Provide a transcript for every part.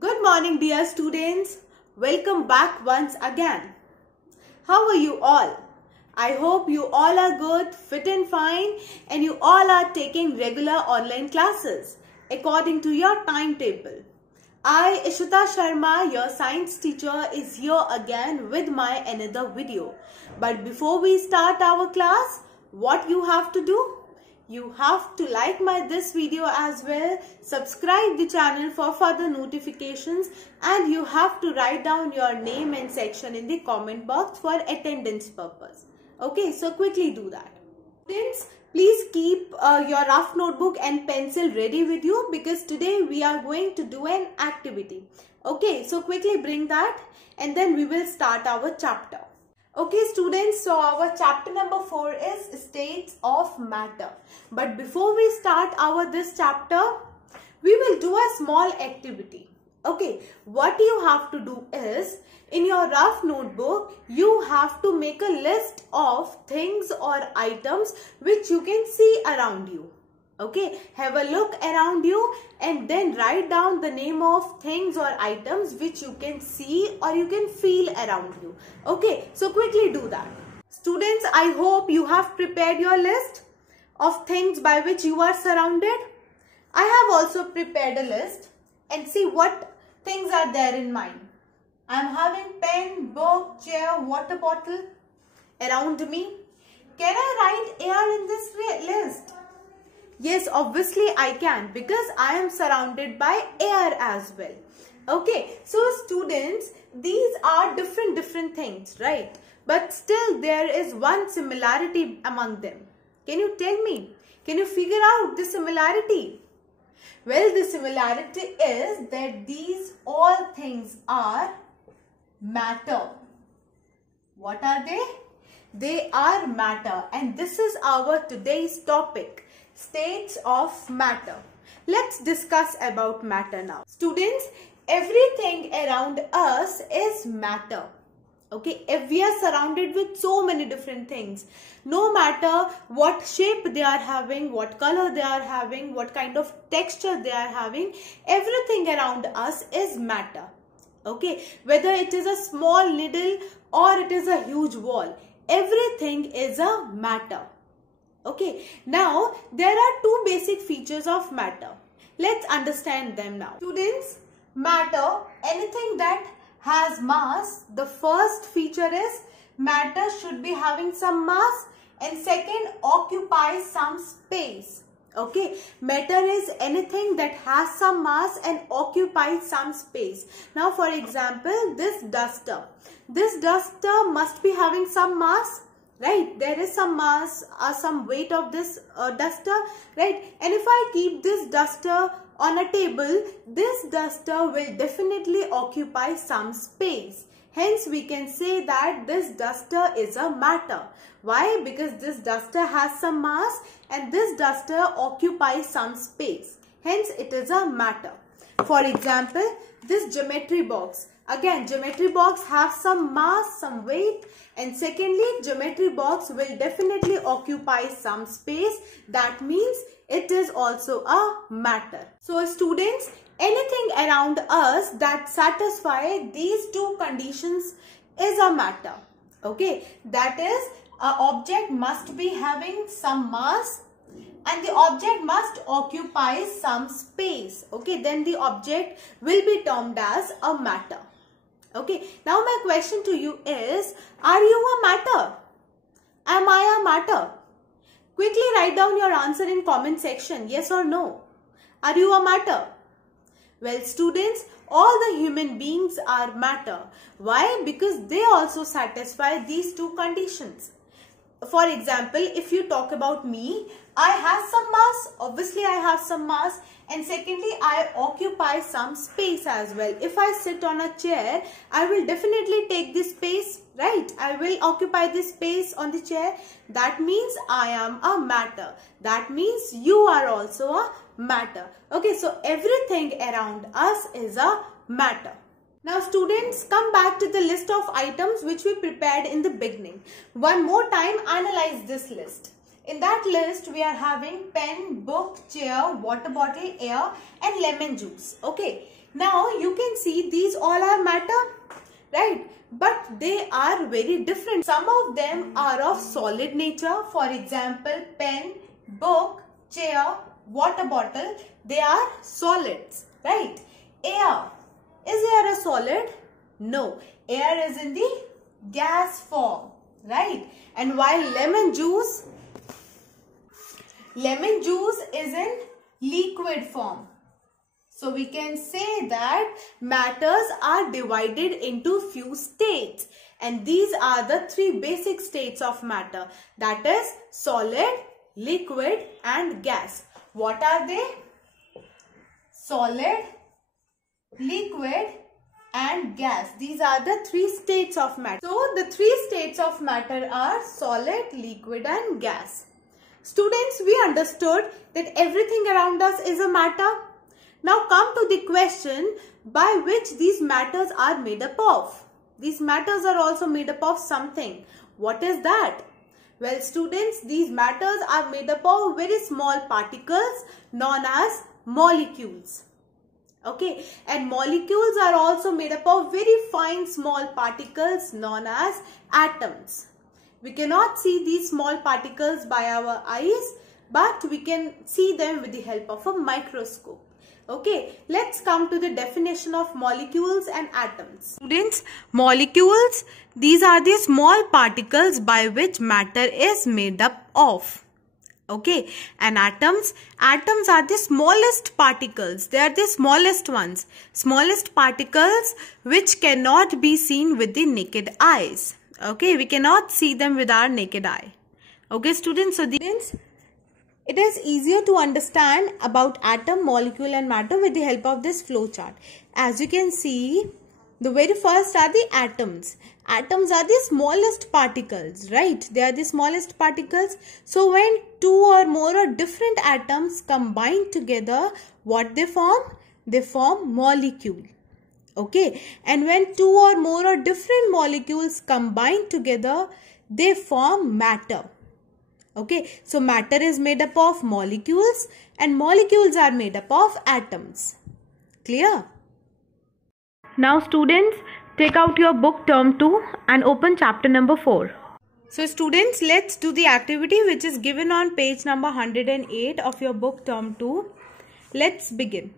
Good morning, dear students. Welcome back once again. How are you all? I hope you all are good, fit and fine, and you all are taking regular online classes according to your timetable. I, Ishita Sharma, your science teacher, is here again with my another video. But before we start our class, what you have to do? You have to like this video as well, subscribe the channel for further notifications, and you have to write down your name and section in the comment box for attendance purpose. Okay, so quickly do that. Students, please keep your rough notebook and pencil ready with you because today we are going to do an activity. Okay, so quickly bring that and then we will start our chapter. Okay students, so our chapter number 4 is states of matter. But before we start this chapter, we will do a small activity. Okay, what you have to do is, in your rough notebook, you have to make a list of things or items which you can see around you. Okay, have a look around you and then write down the name of things or items which you can see or you can feel around you. Okay, so quickly do that. Students, I hope you have prepared your list of things by which you are surrounded. I have also prepared a list and see what things are there in mine. I am having pen, book, chair, water bottle around me. Can I write air in this list? Yes, obviously I can because I am surrounded by air as well. Okay, so students, these are different things, right? But still there is one similarity among them. Can you tell me? Can you figure out the similarity? Well, the similarity is that these all things are matter. What are they? They are matter, and this is our today's topic. States of matter. Let's discuss about matter now. Students, everything around us is matter. Okay, if we are surrounded with so many different things, no matter what shape they are having, what color they are having, what kind of texture they are having, everything around us is matter. Okay, whether it is a small needle or it is a huge wall, everything is a matter. Okay, now there are two basic features of matter. Let's understand them now. Students, matter, anything that has mass, the first feature is matter should be having some mass, and second, occupies some space. Okay, matter is anything that has some mass and occupies some space. Now for example, this duster must be having some mass. Right, there is some mass, some weight of this duster, right? And if I keep this duster on a table, this duster will definitely occupy some space. Hence, we can say that this duster is a matter. Why? Because this duster has some mass and this duster occupies some space. Hence, it is a matter. For example, this geometry box. Again, geometry box have some mass, some weight, and secondly, geometry box will definitely occupy some space. That means it is also a matter. So students, anything around us that satisfy these two conditions is a matter. Okay, that is, an object must be having some mass and the object must occupy some space. Okay, then the object will be termed as a matter. Okay, now my question to you is, are you a matter? Am I a matter? Quickly write down your answer in comment section, yes or no. Are you a matter? Well students, all the human beings are matter. Why? Because they also satisfy these two conditions. For example, if you talk about me, I have some mass, obviously I have some mass, and secondly I occupy some space as well. If I sit on a chair, I will definitely take this space, right? I will occupy this space on the chair. That means I am a matter. That means you are also a matter. Okay, so everything around us is a matter. Now students, come back to the list of items which we prepared in the beginning. One more time, analyze this list. In that list, we are having pen, book, chair, water bottle, air and lemon juice. Okay. Now you can see these all are matter, right? But they are very different. Some of them are of solid nature. For example, pen, book, chair, water bottle, they are solids, right? Air. Is air a solid? No. Air is in the gas form, right? And while lemon juice is in liquid form. So we can say that matters are divided into few states, and these are the three basic states of matter, that is solid, liquid and gas. What are they? Solid, liquid and gas. These are the three states of matter. So the three states of matter are solid, liquid and gas. Students, we understood that everything around us is a matter. Now come to the question by which these matters are made up of. These matters are also made up of something. What is that? Well, students, these matters are made up of very small particles known as molecules. Okay, and molecules are also made up of very fine small particles known as atoms. We cannot see these small particles by our eyes, but we can see them with the help of a microscope. Okay, let's come to the definition of molecules and atoms. Students, molecules, these are the small particles by which matter is made up of. Okay, and atoms are the smallest particles. They are the smallest ones. Smallest particles which cannot be seen with the naked eyes. Okay, we cannot see them with our naked eye. Okay, students, so it is easier to understand about atom, molecule and matter with the help of this flow chart. As you can see, the very first are the atoms. Atoms are the smallest particles, right? They are the smallest particles. So when two or more or different atoms combine together, what they form? They form molecule. Okay, and when two or more or different molecules combine together, they form matter. Okay, so matter is made up of molecules and molecules are made up of atoms. Clear? Now students, take out your book term 2 and open chapter number 4. So students, let's do the activity which is given on page number 108 of your book term 2. Let's begin.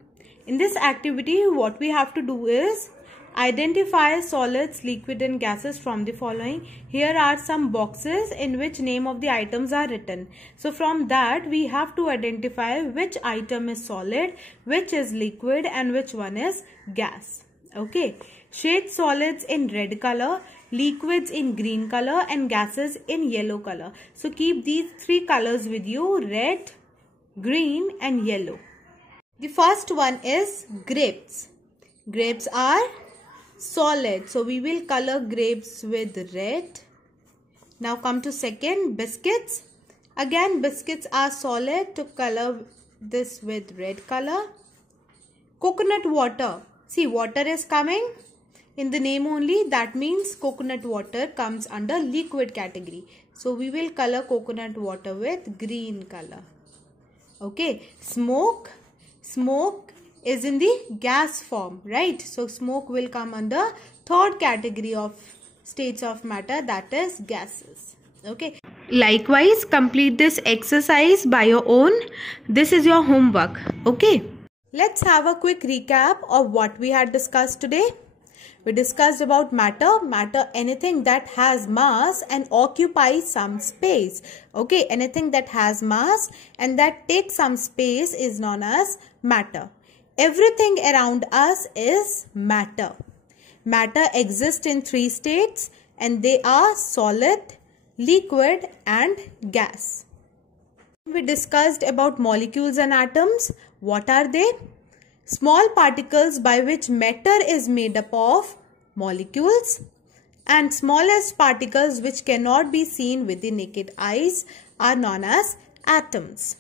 In this activity, what we have to do is identify solids, liquid and gases from the following. Here are some boxes in which name of the items are written. So from that we have to identify which item is solid, which is liquid and which one is gas. Okay. Shade solids in red color, liquids in green color and gases in yellow color. So keep these three colors with you, red, green and yellow. The first one is grapes. Grapes are solid, so we will color grapes with red. Now come to second, biscuits. Again biscuits are solid, to color this with red color. Coconut water. See, water is coming in the name only, that means coconut water comes under liquid category. So we will color coconut water with green color. Okay, smoke. Smoke is in the gas form, right? So smoke will come under third category of states of matter, that is gases. Okay. Likewise, complete this exercise by your own. This is your homework. Okay. Let's have a quick recap of what we had discussed today. We discussed about matter. Matter, anything that has mass and occupies some space. Okay, anything that has mass and that takes some space is known as matter. Everything around us is matter. Matter exists in three states and they are solid, liquid and gas. We discussed about molecules and atoms. What are they? Small particles by which matter is made up of, molecules, and smallest particles which cannot be seen with the naked eyes are known as atoms.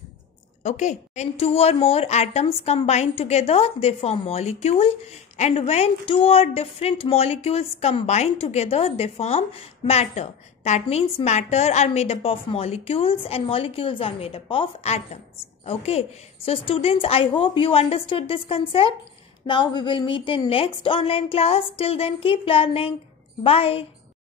Okay. When two or more atoms combine together, they form molecule, and when two or different molecules combine together, they form matter. That means matter are made up of molecules and molecules are made up of atoms. Okay. So students, I hope you understood this concept. Now we will meet in next online class. Till then, keep learning. Bye.